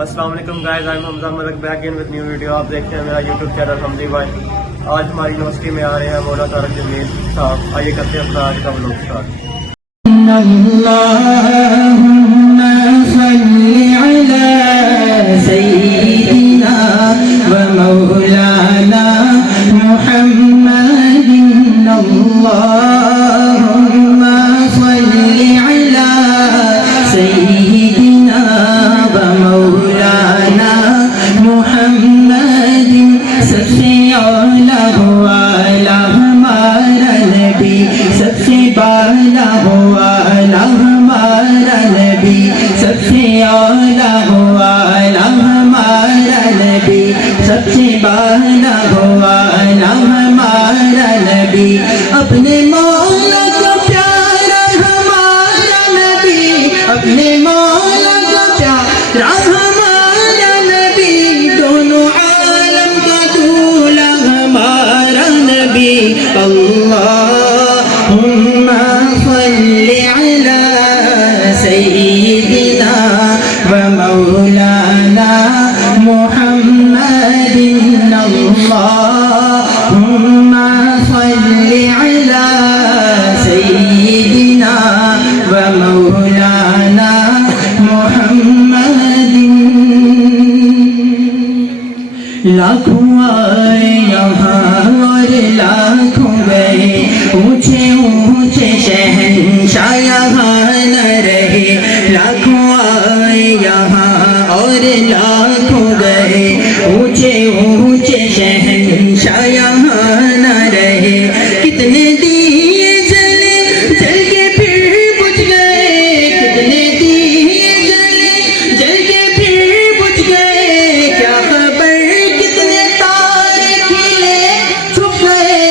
السلام علیکم guys, I am Hamza Malik back in with new video. آپ دیکھتے ہیں میرا یوٹیوب چینل حمزی بھائی. آج ہماری یونیورسٹی میں آ رہے ہیں مولانا طارق جمیل صاحب. آئیے کرتے ہیں اپنا آج کا ولاگ اسٹارٹ. اللهم صل على سيدنا ومولانا محمد. اللهم صل على سيدنا ومولانا محمد. سب سے اولا ہوا ہمارا نبی، سب سے بالا ہوا ہمارا نبی، سب سے اولا ہوا ہمارا نبی، سب سے بالا ہوا ہمارا نبی. اپنے مولا کا پیارا ہمارا نبی، اپنے مولا کا پیارا ہمارا نبی، دونوں عالم کا دولہا ہمارا نبی. اللہم صل علی سیدنا ومولانا محمد. اللہم صل علی سیدنا ومولانا محمد. لاکھوں آئے یہاں اور لاکھوں گئے، اونچے اونچے شہنشاہ یہاں نہ رہے. لاکھوں آئے یہاں اور لاکھوں گئے، اونچے اونچے شہنشاہ یہاں نہ رہے. کتنے دیے جلے جل کے پھر بجھ گئے، کتنے دیے جلے جل کے پھر بجھ گئے. کیا خبر کتنے تارے کھلے چھپ گئے،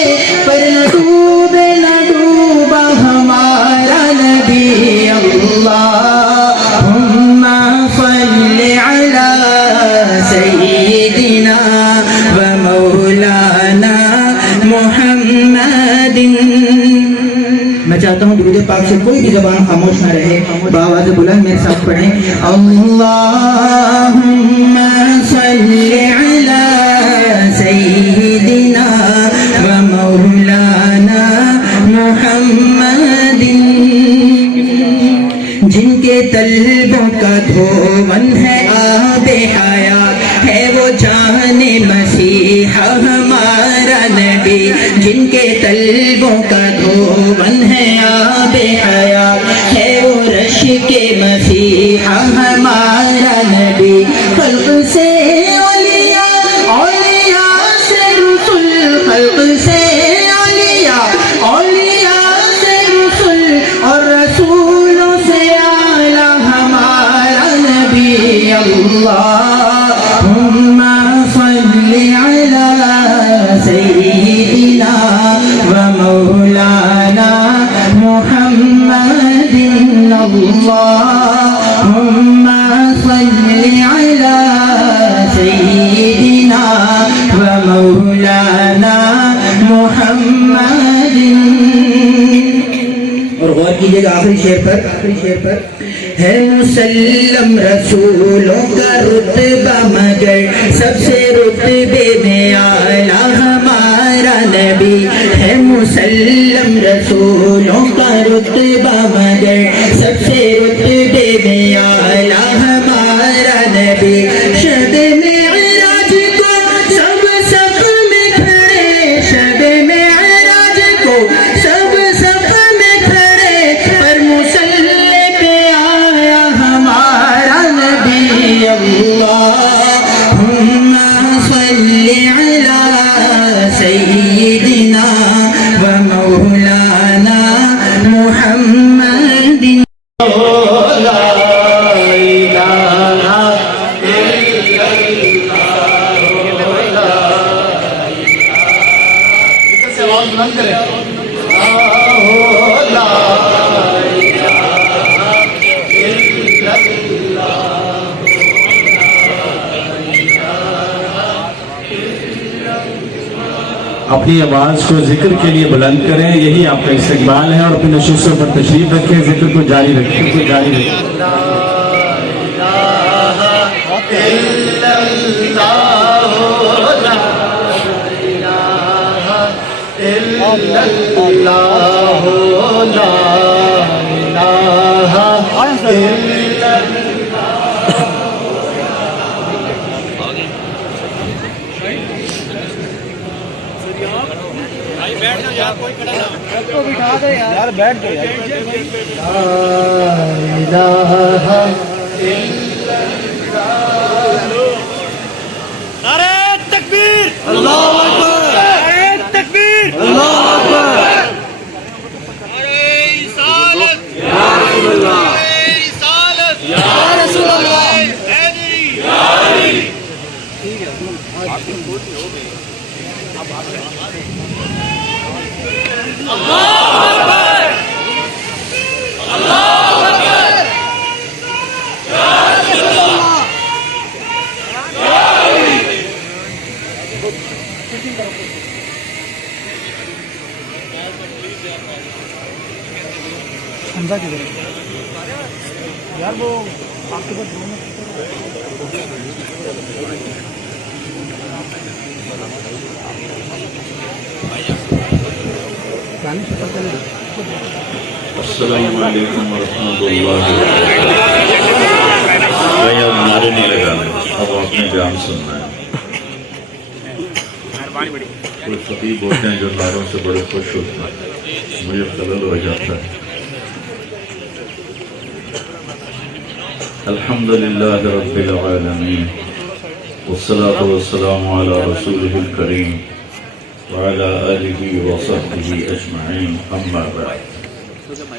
پر نہ ڈوبا ہمارا نبی. اللہم صل علی سیدنا ومولانا محمد. میں چاہتا ہوں درود پاک سے کوئی بھی زبان خاموش نہ رہے، بآواز بلند میرے ساتھ پڑھیں. اللہم صل علی سیدنا ومولانا محمد. جن کے طلبوں کا دھون ہے آب حیات، ہے وہ جان مسیحا ہمارا نبی. جن کے طلبوں کا دھون ہے آب حیات، ہے وہ رش کے مسیحا ہمارا نبی. خلق سے اولیاء، اولیاء سے رسول، خلق سے اولیاء، اولیاء سے رسول، اور رسولوں سے اعلیٰ ہمارا نبی. اللہم صل علی سیدنا ومولانا محمد. اللہم صل علی سیدنا ومولانا محمد. اور غور کیجیے گا آخری شعر پر. ہے مسلم رسولوں کا رتبہ مگر سب سے رتبے میں اعلیٰ ہمارا نبی. ہے مسلم رسولوں کا رتبہ مگر سب سے رتبے میں اعلیٰ ہمارا نبی. شب معراج کو سب صف میں کھڑے، شب معراج کو سب صف میں کھڑے، پر مسلح پہ آیا ہمارا نبی. اللہم صل علی سیدنا ومولانا محمد. لا الہ الا اپنی آواز کو ذکر کے لیے بلند کریں، یہی آپ کا استقبال ہے. اور اپنی نشستوں پر تشریف رکھیں، ذکر کو جاری رکھیں. إلا الله لا إله إلا الله لا إله إلا السلام علیکم ورحمۃ اللہ میں اب نعرے نہیں لگانے اب اپنے بیان سننا ہے کوئی خطیب ہوتے ہیں جو نعروں سے بڑے خوش ہوتے ہیں مجھے خلل ہو جاتا ہے الحمدللہ رب العالمین والصلاة والسلام علی رسولہ الکریم وعلى آلہ وصحبہ اجمعین اما بعد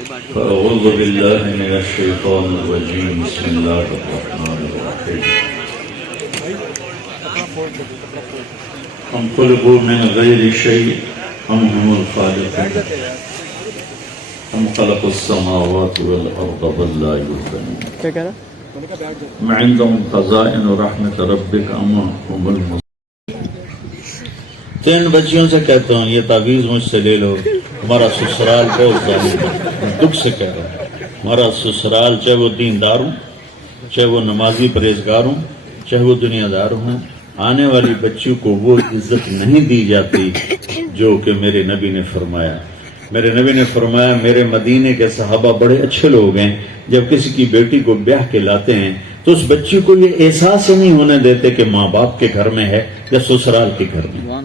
فأعوذ بالله من الشيطان الرجيم بسم الله الرحمن الرحيم أم خلقوا من غير شيء أم هم الخالقون أم خلقوا السماوات والأرض بل لا يوقنون أم عندهم خزائن رحمة ربك أم هم المصلحون تین بچیوں سے کہتا ہوں یہ تعویذ مجھ سے لے لو ہمارا سسرال بہت ظالم ہے دکھ سے کہہ رہا ہوں ہمارا سسرال چاہے وہ دیندار ہوں چاہے وہ نمازی پرہیزگار ہوں چاہے وہ دنیا دار ہوں آنے والی بچیوں کو وہ عزت نہیں دی جاتی جو کہ میرے نبی نے فرمایا میرے نبی نے فرمایا میرے مدینے کے صحابہ بڑے اچھے لوگ ہیں جب کسی کی بیٹی کو بیاہ کے لاتے ہیں تو اس بچی کو یہ احساس نہیں ہونے دیتے کہ ماں باپ کے گھر میں ہے یا سسرال کے گھر میں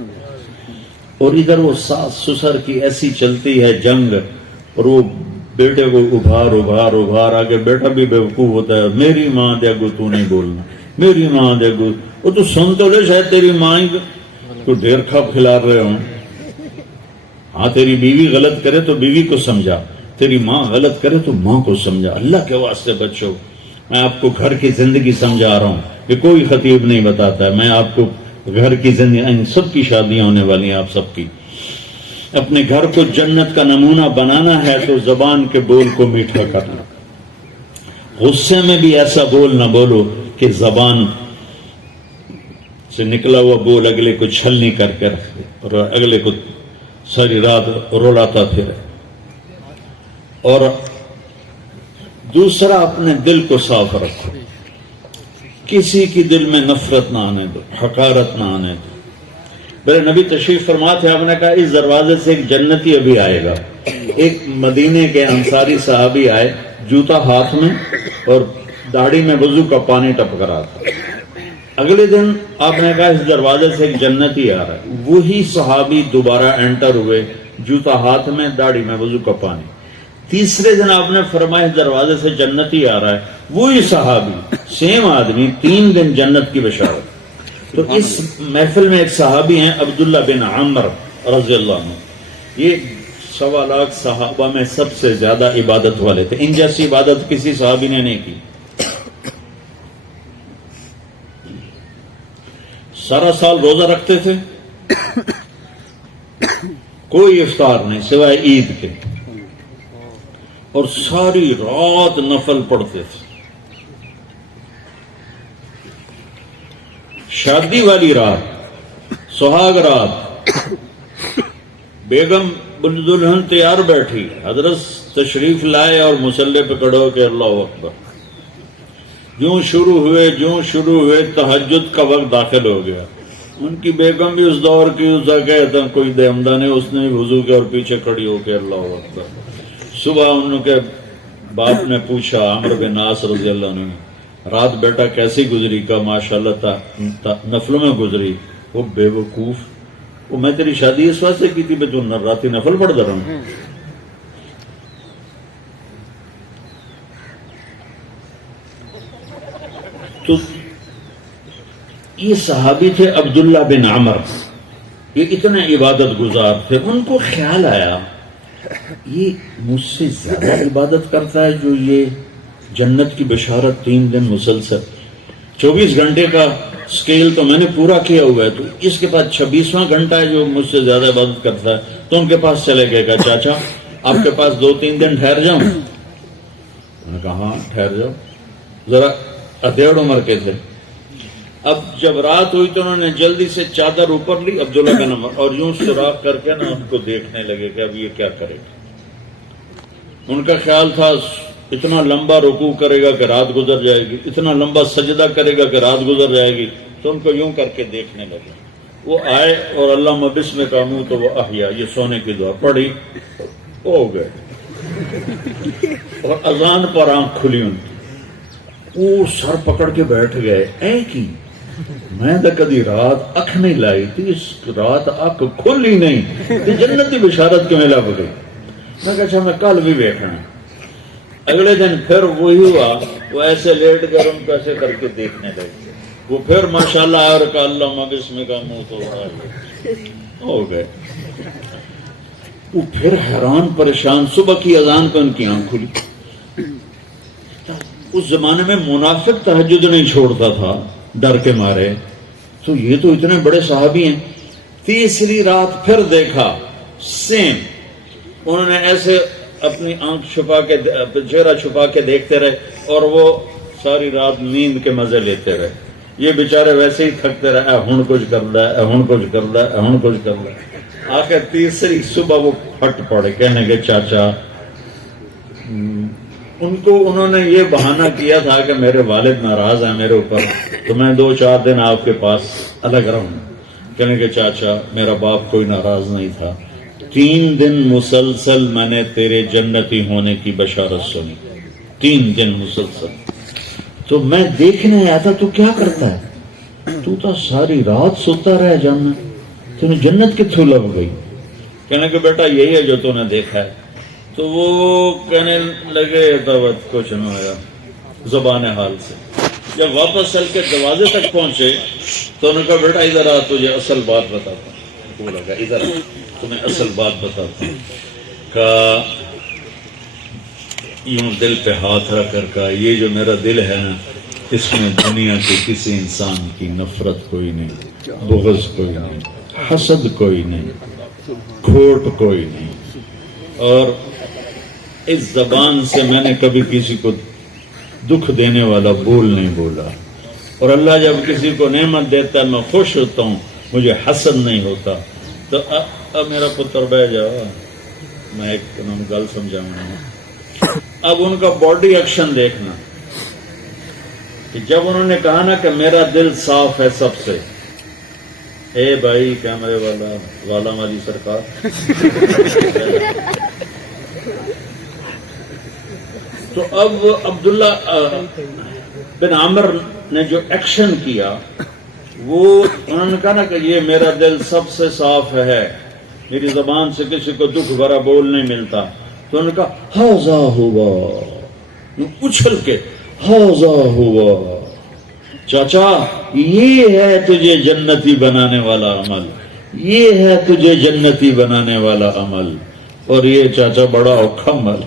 اور ادھر وہ ساس سسر کی ایسی چلتی ہے جنگ اور وہ بیٹے کو ابھار آگے بیٹا بھی بیوقوف ہوتا ہے میری ماں دے گو تو نہیں بولنا میری ماں دے گو وہ تو سن تو لے شاید تیری ماں کو ڈھیر کھپ کھلا رہے ہوں ہاں تیری بیوی غلط کرے تو بیوی کو سمجھا تیری ماں غلط کرے تو ماں کو سمجھا اللہ کے واسطے بچو میں آپ کو گھر کی زندگی سمجھا رہا ہوں کہ کوئی خطیب نہیں بتاتا ہے میں آپ کو گھر کی زندگی سب کی شادیاں ہونے والی ہیں آپ سب کی اپنے گھر کو جنت کا نمونہ بنانا ہے تو زبان کے بول کو میٹھا کرنا غصے میں بھی ایسا بول نہ بولو کہ زبان سے نکلا ہوا بول اگلے کو چھلنی کر کے رکھے اور اگلے کو ساری رات رولاتا پھرے اور دوسرا اپنے دل کو صاف رکھو کسی کی دل میں نفرت نہ آنے دو حقارت نہ آنے دو میرے نبی تشریف فرما تھے آپ نے کہا اس دروازے سے ایک جنتی ابھی آئے گا ایک مدینے کے انصاری صحابی آئے جوتا ہاتھ میں اور داڑھی میں وضو کا پانی ٹپک رہا تھا اگلے دن آپ نے کہا اس دروازے سے ایک جنتی آ رہا ہے وہی صحابی دوبارہ انٹر ہوئے جوتا ہاتھ میں داڑھی میں وضو کا پانی تیسرے دن آپ نے فرمایا اس دروازے سے جنتی آ رہا ہے وہی صحابی سیم آدمی 3 دن جنت کی بشارت تو اس محفل میں ایک صحابی ہیں عبداللہ بن عمر رضی اللہ عنہ یہ 1.25 لاکھ صحابہ میں سب سے زیادہ عبادت والے تھے ان جیسی عبادت کسی صحابی نے نہیں کی سارا سال روزہ رکھتے تھے کوئی افطار نہیں سوائے عید کے اور ساری رات نفل پڑھتے تھے شادی والی رات سہاگ رات بیگم دلہن تیار بیٹھی حضرت تشریف لائے اور مصلی پہ کھڑے ہو کے اللہ اکبر جو شروع ہوئے تہجد کا وقت داخل ہو گیا. ان کی بیگم بھی اس دور کی کہتا کوئی دہمدہ نے اس نے بھی وضو کیا اور پیچھے کھڑی ہو کے اللہ اکبر. صبح ان کے باپ نے پوچھا عمرو بن عاص رضی اللہ عنہ نے رات بیٹا کیسی گزری؟ کا ماشاءاللہ نفلوں میں گزری. وہ بے وقوف، وہ میں تیری شادی اس واسطے کی تھی تو راتی نفل پڑھ رہا ہوں. تو یہ صحابی تھے عبداللہ بن عمر، یہ اتنے عبادت گزار تھے. ان کو خیال آیا یہ مجھ سے زیادہ عبادت کرتا ہے جو یہ جنت کی بشارت 3 دن مسلسل 24 گھنٹے کا سکیل تو میں نے پورا کیا ہوا ہے، تو اس کے بعد 26واں گھنٹہ ہے جو مجھ سے زیادہ عبادت کرتا ہے. تو ان کے پاس چلے گئے کہ چاچا آپ کے پاس 2-3 دن ٹھہر جاؤں؟ انہوں نے کہا ہاں ٹھہر جاؤ. ذرا ادھیڑ عمر کے تھے. اب جب رات ہوئی تو انہوں نے جلدی سے چادر اوپر لی عبداللہ بن عمر اور یوں سراغ کر کے نا ان کو دیکھنے لگے کہ اب یہ کیا کرے گا. ان کا خیال تھا اتنا لمبا رکوع کرے گا کہ رات گزر جائے گی، اتنا لمبا سجدہ کرے گا کہ رات گزر جائے گی. تو ان کو یوں کر کے دیکھنے لگے. وہ آئے اور اللہ بسم کا منہ تو وہ احیا، یہ سونے کی دعا پڑھی ہو گئے. اور اذان پر آنکھ کھلی ان کی، وہ سر پکڑ کے بیٹھ گئے. اے کی میں تو کدی رات اکھ نہیں لائی تھی، اس رات اکھ کھل ہی نہیں تھی، جنتی بشارت کیوں لگ گئی؟ میں کہا اچھا میں کل بھی بیٹھنا. اگلے دن پھر وہی ہوا، وہ ایسے لیٹ کر ان کو ایسے کر کے دیکھنے لگے. وہ پھر ماشاءاللہ اور کا اللہ بسم کا منہ تو ہو گئے. وہ پھر حیران پریشان. صبح کی اذان پہ ان کی آنکھ کھلی. اس زمانے میں منافق تہجد نہیں چھوڑتا تھا ڈر کے مارے، تو یہ تو اتنے بڑے صحابی ہیں. تیسری رات پھر دیکھا سیم. انہوں نے ایسے اپنی آنکھ چھپا کے چہرہ چھپا کے دیکھتے رہے اور وہ ساری رات نیند کے مزے لیتے رہے. یہ بیچارے ویسے ہی تھکتے رہے، ہن کچھ کر رہا ہے، ہن کچھ کر رہا ہے، ہن کچھ کر رہا ہے. آخر تیسری صبح وہ پھٹ پڑے کہنے کے چاچا، ان کو انہوں نے یہ بہانہ کیا تھا کہ میرے والد ناراض ہیں میرے اوپر تو میں 2-4 دن آپ کے پاس الگ رہوں. کہنے کے چاچا میرا باپ کوئی ناراض نہیں تھا، 3 دن مسلسل میں نے تیرے جنتی ہونے کی بشارت سنی. 3 دن مسلسل. تو میں دیکھنے آیا تھا تو کیا کرتا ہے؟ تو تو ساری رات سوتا رہا جنت، تمہیں جنت کتوں لگ گئی؟ کہنے کہ بیٹا یہی ہے جو تو نے دیکھا ہے. تو وہ کہنے لگے تو کچھ نہ آیا زبان حال سے. جب واپس چل کے دروازے تک پہنچے تو انہوں نے کہا بیٹا ادھر آ، تجھے اصل بات بتاتا ہوں. وہ لگا ادھر تمہیں اصل بات بتاتا ہوں. کہا یوں دل پہ ہاتھ رکھ کر کہا یہ جو میرا دل ہے نا، اس میں دنیا کے کسی انسان کی نفرت کوئی نہیں، بغض کوئی نہیں، حسد کوئی نہیں، کھوٹ کوئی نہیں. اور اس زبان سے میں نے کبھی کسی کو دکھ دینے والا بول نہیں بولا. اور اللہ جب کسی کو نعمت دیتا ہے میں خوش ہوتا ہوں، مجھے حسد نہیں ہوتا. تو اب میرا پتر بیٹھ جاؤ، میں ایک گل سمجھاؤں گا. اب ان کا باڈی ایکشن دیکھنا کہ جب انہوں نے کہا نا کہ میرا دل صاف ہے سب سے، اے بھائی کیمرے والا والی سرکار، تو اب عبداللہ بن عمر نے جو ایکشن کیا وہ انہوں نے کہا نا کہ یہ میرا دل سب سے صاف ہے، میری زبان سے کسی کو دکھ بھرا بول نہیں ملتا. تو انہوں نے کہا ہاذا ہوا، اچھل کے ہاذا ہوا. چاچا یہ ہے تجھے جنتی بنانے والا عمل، یہ ہے تجھے جنتی بنانے والا عمل. اور یہ چاچا بڑا اوکھا عمل،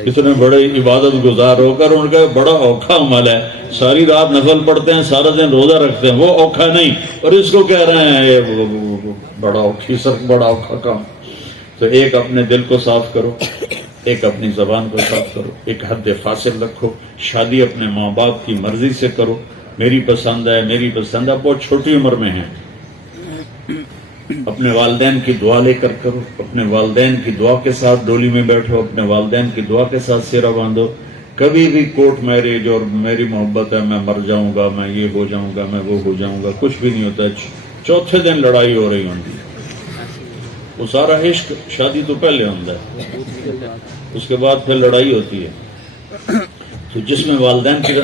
اتنے بڑے عبادت گزار ہو کر ان کا بڑا اوکھا عمل ہے. ساری رات نفل پڑھتے ہیں، سارا دن روزہ رکھتے ہیں، وہ اوکھا نہیں، اور اس کو کہہ رہے ہیں بڑا اوکھی سر، بڑا اوکھا کام. تو ایک اپنے دل کو صاف کرو، ایک اپنی زبان کو صاف کرو، ایک حد فاصل رکھو. شادی اپنے ماں باپ کی مرضی سے کرو، میری پسند ہے میری پسند ہے. بہت چھوٹی عمر میں ہیں، اپنے والدین کی دعا لے کر کرو، اپنے والدین کی دعا کے ساتھ ڈولی میں بیٹھو، اپنے والدین کی دعا کے ساتھ سیرہ باندھو. کبھی بھی کورٹ میرج اور میری محبت ہے، میں مر جاؤں گا، میں یہ ہو جاؤں گا، میں وہ ہو جاؤں گا، کچھ بھی نہیں ہوتا ہے. چوتھے دن لڑائی ہو رہی ہوتی ہے. وہ سارا عشق شادی تو پہلے ہوتا ہے، اس کے بعد پھر لڑائی ہوتی ہے. تو جس میں والدین کی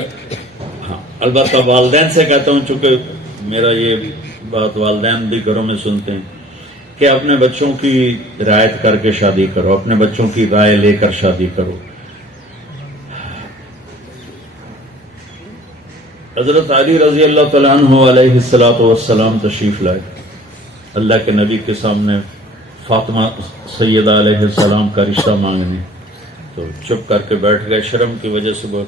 ہاں البتہ والدین سے کہتا ہوں، چونکہ میرا یہ بات والدین بھی گھروں میں سنتے ہیں کہ اپنے بچوں کی رعایت کر کے شادی کرو، اپنے بچوں کی رائے لے کر شادی کرو. حضرت علی رضی اللہ تعالیٰ عنہ علیہ الصلوۃ والسلام تشریف لائے اللہ کے نبی کے سامنے فاطمہ سیدہ علیہ السلام کا رشتہ مانگنے. تو چپ کر کے بیٹھ گئے، شرم کی وجہ سے بول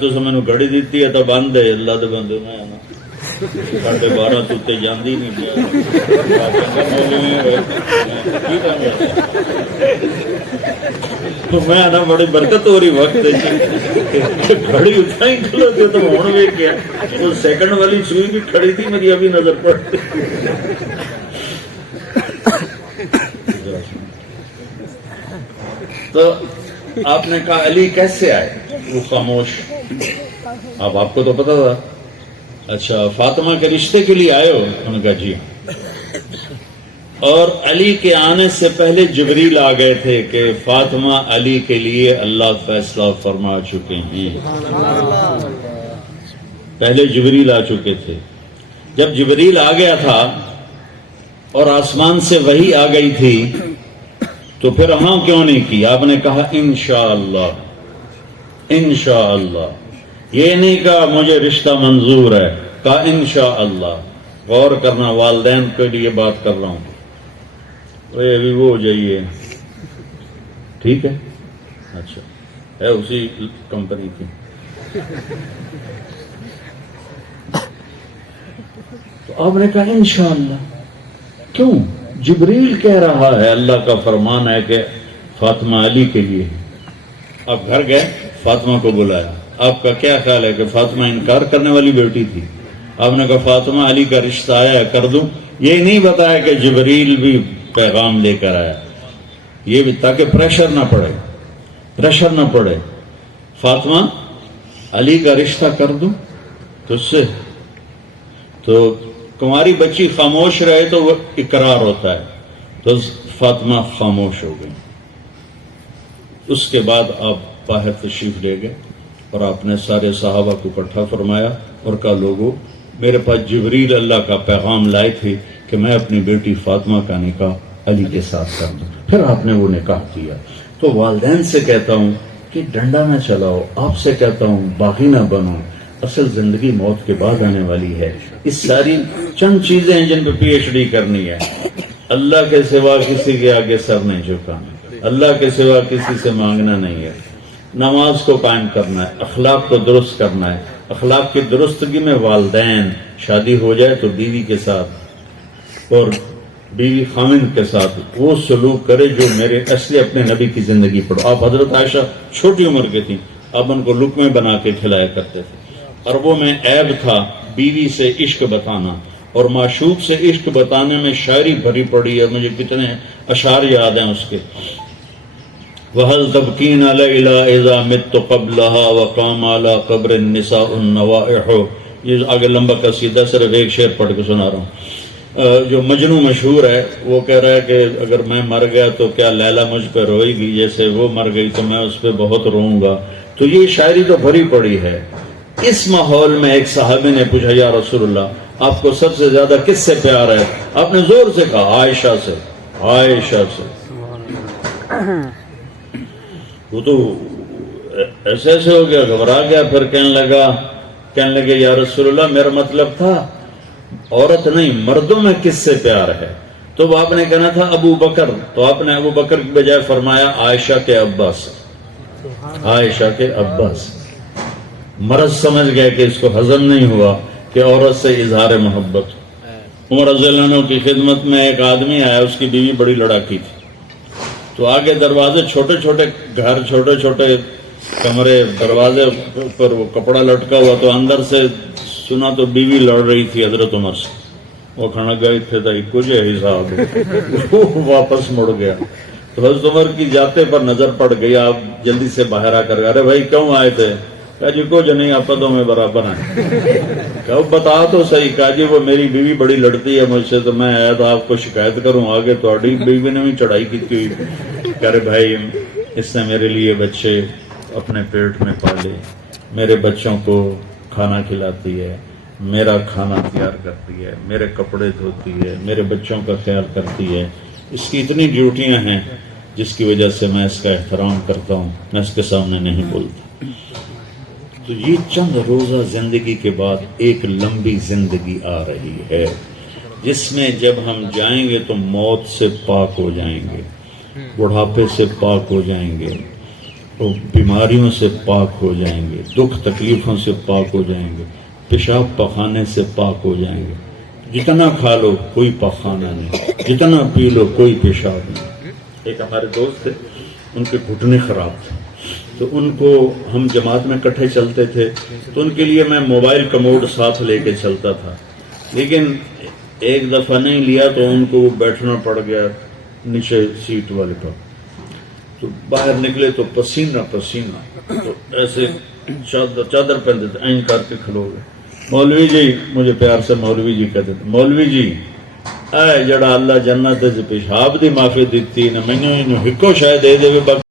تو میں نے گھڑی دیتی ہے تو بند ہے اللہ دے بندے میں 12:30 تو جاندی نہیں گیا. تو میں نا بڑی برکت ہو رہی وقت گھڑی اتنا ہی کھلو گیا تو ہوں بھی کیا وہ سیکنڈ والی سوئی بھی کھڑی تھی میری ابھی نظر پڑتی. تو آپ نے کہا علی کیسے آئے؟ وہ خاموش. اب آپ کو تو پتا تھا. اچھا فاطمہ کے رشتے کے لیے آئے ہو؟ انہوں نے کہا جی. اور علی کے آنے سے پہلے جبریل آ گئے تھے کہ فاطمہ علی کے لیے اللہ فیصلہ فرما چکے ہیں. پہلے جبریل آ چکے تھے. جب جبریل آ گیا تھا اور آسمان سے وحی آ گئی تھی تو پھر ہاں کیوں نہیں کی؟ آپ نے کہا انشاءاللہ انشاءاللہ. یہ نہیں کہا مجھے رشتہ منظور ہے، کہا انشاءاللہ. غور کرنا، والدین کے لیے بات کر رہا ہوں. ابھی وہ ہو جائیے ٹھیک ہے. اچھا ہے اسی کمپنی کی. تو آپ نے کہا انشاءاللہ. کیوں؟ جبریل کہہ رہا ہے، اللہ کا فرمان ہے کہ فاطمہ علی کے لیے. آپ گھر گئے، فاطمہ کو بلایا. آپ کا کیا خیال ہے کہ فاطمہ انکار کرنے والی بیٹی تھی؟ آپ نے کہا فاطمہ علی کا رشتہ آیا ہے، کر دوں. یہ نہیں بتایا کہ جبریل بھی پیغام لے کر آیا، یہ بھی تاکہ پریشر نہ پڑے. فاطمہ علی کا رشتہ کر دوں تو اس سے تو کماری بچی خاموش رہے تو وہ اقرار ہوتا ہے. تو فاطمہ خاموش ہو گئی. اس کے بعد آپ باہر تشریف لے گئے اور آپ نے سارے صحابہ کو اکٹھا فرمایا اور کہا لوگوں میرے پاس جبریل اللہ کا پیغام لائے تھے کہ میں اپنی بیٹی فاطمہ کا نکاح علی کے ساتھ کر دوں. پھر آپ نے وہ نکاح کیا. تو والدین سے کہتا ہوں کہ ڈنڈا نہ چلاؤ، آپ سے کہتا ہوں باغی نہ بنو. اصل زندگی موت کے بعد آنے والی ہے. اس ساری چند چیزیں ہیں جن پہ پی ایچ ڈی کرنی ہے. اللہ کے سوا کسی کے آگے سر نہیں جھکانا، اللہ کے سوا کسی سے مانگنا نہیں ہے. نماز کو قائم کرنا ہے، اخلاق کو درست کرنا ہے. اخلاق کی درستگی میں والدین، شادی ہو جائے تو بیوی کے ساتھ اور بیوی خامند کے ساتھ وہ سلوک کرے جو میرے اصلی اپنے نبی کی زندگی پڑھو. آپ حضرت عائشہ چھوٹی عمر کی تھیں، آپ ان کو لقمے بنا کے کھلایا کرتے تھے. عربوں میں عیب تھا بیوی سے عشق بتانا، اور معشوق سے عشق بتانے میں شاعری بھری پڑی ہے. مجھے کتنے اشعار یاد ہیں اس کے. وَهَلْ تَبْكِينَ لَيْلَا إِذَا مِتُّ قَبْلَهَا وَقَامَ عَلَى قَبْرِ النِّسَاءُ النَّوَائِحُ. یہ آگے لمبا قصیدہ صرف ایک شعر پڑھ کے سنا رہا ہوں. جو مجنو مشہور ہے وہ کہہ رہا ہے کہ اگر میں مر گیا تو کیا لیلا مجھ پہ روئے گی، جیسے وہ مر گئی تو میں اس پہ بہت روؤں گا. تو یہ شاعری تو بھری پڑی ہے. اس ماحول میں ایک صحابی نے پوچھا یا رسول اللہ آپ کو سب سے زیادہ کس سے پیار ہے؟ آپ نے زور سے کہا عائشہ سے. عائشہ سے. وہ تو ایسے ہو گیا، گھبرا گیا. پھر کہنے لگے یا رسول اللہ میرا مطلب تھا عورت نہیں مردوں میں کس سے پیار ہے. تو آپ نے کہنا تھا ابو بکر، تو آپ نے ابو بکر کی بجائے فرمایا عائشہ کے ابا سے. عائشہ کے ابا سے. مرض سمجھ گیا کہ اس کو ہضم نہیں ہوا کہ عورت سے اظہار محبت. عمر رضی اللہ عنہ کی خدمت میں ایک آدمی آیا، اس کی بیوی بڑی لڑاکی تھی. تو آگے دروازے چھوٹے چھوٹے گھر، چھوٹے چھوٹے کمرے، دروازے پر وہ کپڑا لٹکا ہوا. تو اندر سے سنا تو بیوی لڑ رہی تھی حضرت عمر سے. وہ کھڑا گئے تھے تو کچھ حساب واپس مڑ گیا. تو حضرت عمر کی جاتے پر نظر پڑ گئی. آپ جلدی سے باہر آ کر ارے بھائی کیوں آئے تھے؟ کہا جی کچھ نہیں آپ تو میں برابر ہیں. کہا بتا تو صحیح. کہا جی وہ میری بیوی بڑی لڑتی ہے مجھ سے تو میں آیا تو آپ کو شکایت کروں آگے تھوڑی بیوی نے بھی چڑھائی کی تھی. کہہ رہے بھائی اس نے میرے لیے بچے اپنے پیٹ میں پالے, میرے بچوں کو کھانا کھلاتی ہے, میرا کھانا تیار کرتی ہے, میرے کپڑے دھوتی ہے, میرے بچوں کا خیال کرتی ہے. اس کی اتنی ڈیوٹیاں ہیں جس کی وجہ سے میں اس کا احترام کرتا ہوں, میں اس کے سامنے نہیں بولتا. تو یہ چند روزہ زندگی کے بعد ایک لمبی زندگی آ رہی ہے جس میں جب ہم جائیں گے تو موت سے پاک ہو جائیں گے, بڑھاپے سے پاک ہو جائیں گے, تو بیماریوں سے پاک ہو جائیں گے, دکھ تکلیفوں سے پاک ہو جائیں گے, پیشاب پخانے سے پاک ہو جائیں گے. جتنا کھا لو کوئی پخانہ نہیں, جتنا پی لو کوئی پیشاب نہیں. ایک ہمارے دوست تھے, ان کے گھٹنے خراب تھے, تو ان کو ہم جماعت میں کٹھے چلتے تھے تو ان کے لیے میں موبائل کموڈ ساتھ لے کے چلتا تھا. لیکن ایک دفعہ نہیں لیا تو ان کو بیٹھنا پڑ گیا نیچے سیٹ والے پر. تو باہر نکلے تو پسینہ پسینہ, تو ایسے چادر پہنتے تھے این کر کے کھلو گئے. مولوی جی, مجھے پیار سے مولوی جی کہتے تھے, مولوی جی اے جڑا اللہ جنت پیشاب دی معافی دیتی نا مینوں ہکو شاید دے دے.